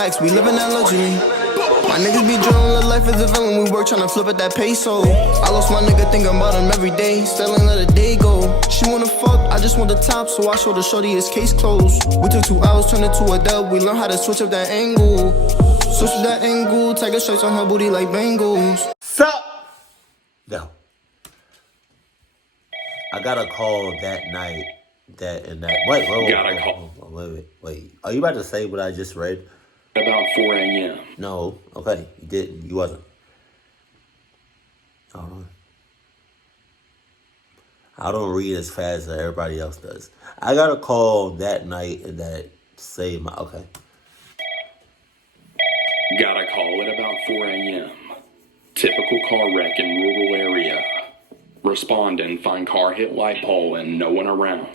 We living that luxury. My niggas be drilling the life as a villain. We work tryna flip at that peso. I lost my nigga thinking about him every day. Still ain't let a day go. She wanna fuck, I just want the top. So I showed the shorty his case closed. We took 2 hours, turned it to a dub. We learned how to switch up that angle. Switch up that angle. Tiger stripes on her booty like Bengals. Sup? No. I got a call that night. Wait. Are you about to say what I just read? About 4 a.m. No. Okay. You didn't. You wasn't. Hold on. I don't read as fast as everybody else does. I got a call that night and that saved my... Okay. Got a call at about 4 a.m. Typical car wreck in rural area. Respond and find car hit light pole and no one around.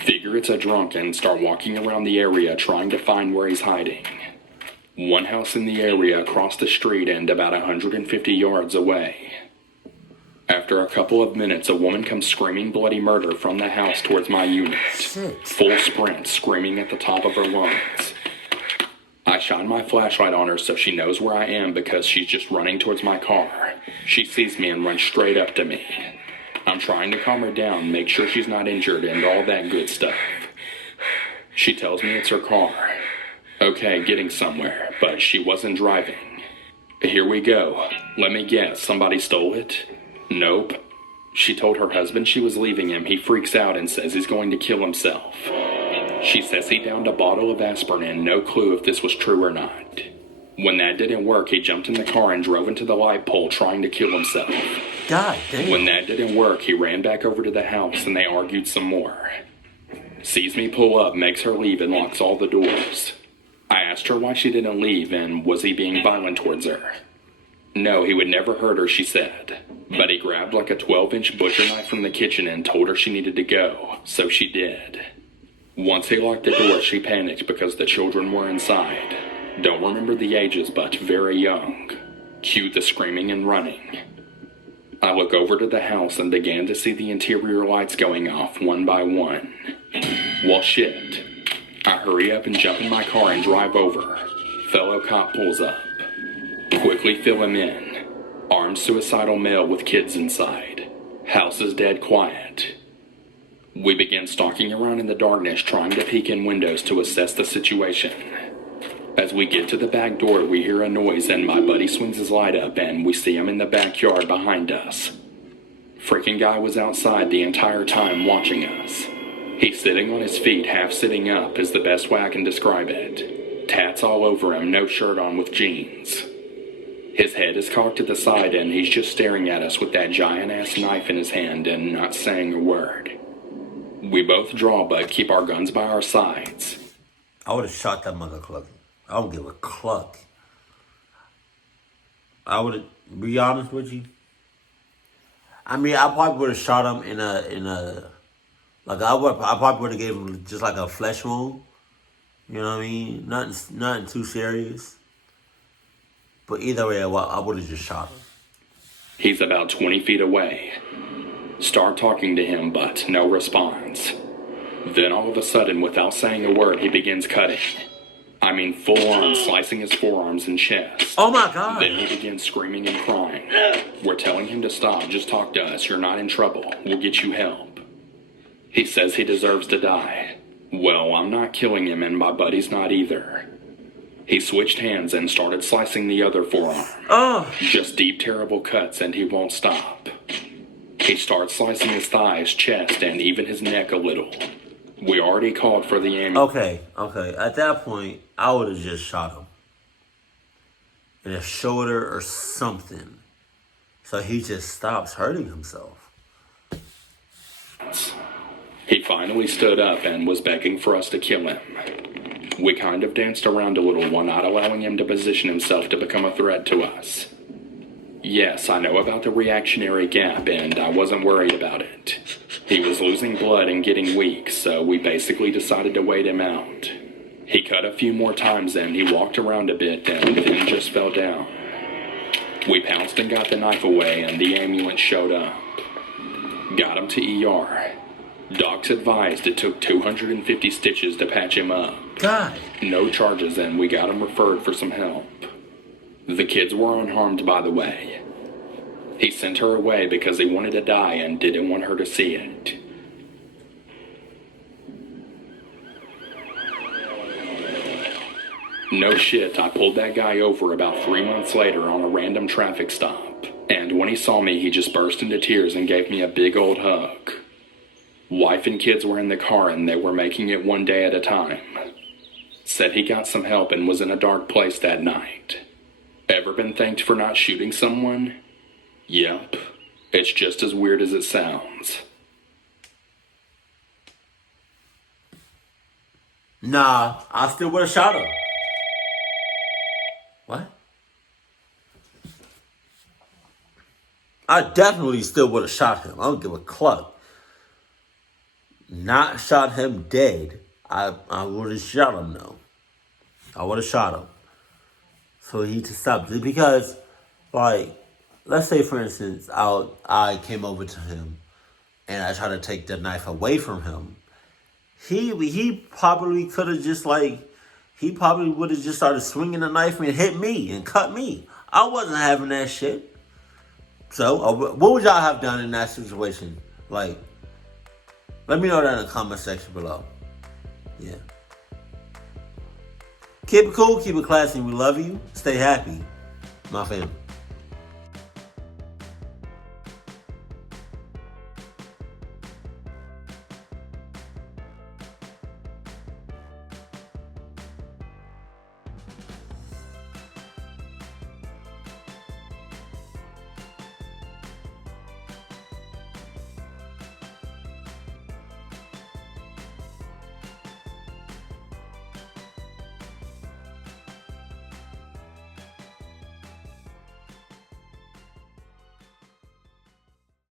Figure it's a drunk and start walking around the area trying to find where he's hiding. One house in the area across the street and about 150 yards away. After a couple of minutes, a woman comes screaming bloody murder from the house towards my unit. Full sprint, screaming at the top of her lungs. I shine my flashlight on her so she knows where I am because she's just running towards my car. She sees me and runs straight up to me. I'm trying to calm her down, make sure she's not injured and all that good stuff. She tells me it's her car. Okay, getting somewhere, but she wasn't driving. Here we go. Let me guess, somebody stole it? Nope. She told her husband she was leaving him. He freaks out and says he's going to kill himself. She says he downed a bottle of aspirin and no clue if this was true or not. When that didn't work, he jumped in the car and drove into the light pole trying to kill himself. God damn. When that didn't work, he ran back over to the house and they argued some more. Sees me pull up, makes her leave and locks all the doors. I asked her why she didn't leave and was he being violent towards her. No, he would never hurt her, she said. But he grabbed like a 12-inch butcher knife from the kitchen and told her she needed to go, so she did. Once he locked the door, she panicked because the children were inside. Don't remember the ages, but very young. Cue the screaming and running. I look over to the house and began to see the interior lights going off one by one. Well, shit. I hurry up and jump in my car and drive over. Fellow cop pulls up. Quickly fill him in. Armed suicidal male with kids inside. House is dead quiet. We begin stalking around in the darkness trying to peek in windows to assess the situation. As we get to the back door, we hear a noise and my buddy swings his light up and we see him in the backyard behind us. Freaking guy was outside the entire time watching us. He's sitting on his feet, half sitting up is the best way I can describe it. Tats all over him, no shirt on with jeans. His head is cocked to the side and he's just staring at us with that giant-ass knife in his hand and not saying a word. We both draw but keep our guns by our sides. I would have shot that motherfucker. I don't give a cluck. I would have, be honest with you. I mean, I probably would have shot him in a, like I probably would have gave him just like a flesh wound. You know what I mean? Nothing too serious. But either way, I would have just shot him. He's about 20 feet away. Start talking to him, but no response. Then all of a sudden, without saying a word, he begins cutting. I mean, full on, slicing his forearms and chest. Oh my God. Then he begins screaming and crying. We're telling him to stop, just talk to us, you're not in trouble, we'll get you help. He says he deserves to die. Well, I'm not killing him and my buddy's not either. He switched hands and started slicing the other forearm. Oh. Just deep, terrible cuts and he won't stop. He starts slicing his thighs, chest, and even his neck a little. We already called for the ambulance. Okay. At that point, I would have just shot him. In the shoulder or something. So he just stops hurting himself. He finally stood up and was begging for us to kill him. We kind of danced around a little while not allowing him to position himself to become a threat to us. Yes, I know about the reactionary gap, and I wasn't worried about it. He was losing blood and getting weak, so we basically decided to wait him out. He cut a few more times and he walked around a bit and then just fell down. We pounced and got the knife away and the ambulance showed up. Got him to ER. Docs advised it took 250 stitches to patch him up. God. No charges, and we got him referred for some help. The kids were unharmed, by the way. He sent her away because he wanted to die and didn't want her to see it. No shit, I pulled that guy over about 3 months later on a random traffic stop. And when he saw me, he just burst into tears and gave me a big old hug. Wife and kids were in the car and they were making it one day at a time. Said he got some help and was in a dark place that night. Ever been thanked for not shooting someone? Yep. It's just as weird as it sounds. Nah, I still would have shot him. What? I definitely still would have shot him. I don't give a cluck. Not shot him dead. I would have shot him though. I would have shot him. So he to stop. Because, like, let's say for instance, I came over to him and I tried to take the knife away from him. He probably could have just he probably would have just started swinging the knife and hit me and cut me. I wasn't having that shit. So, what would y'all have done in that situation? Like, let me know that in the comment section below. Yeah. Keep it cool, keep it classy. We love you. Stay happy, my family.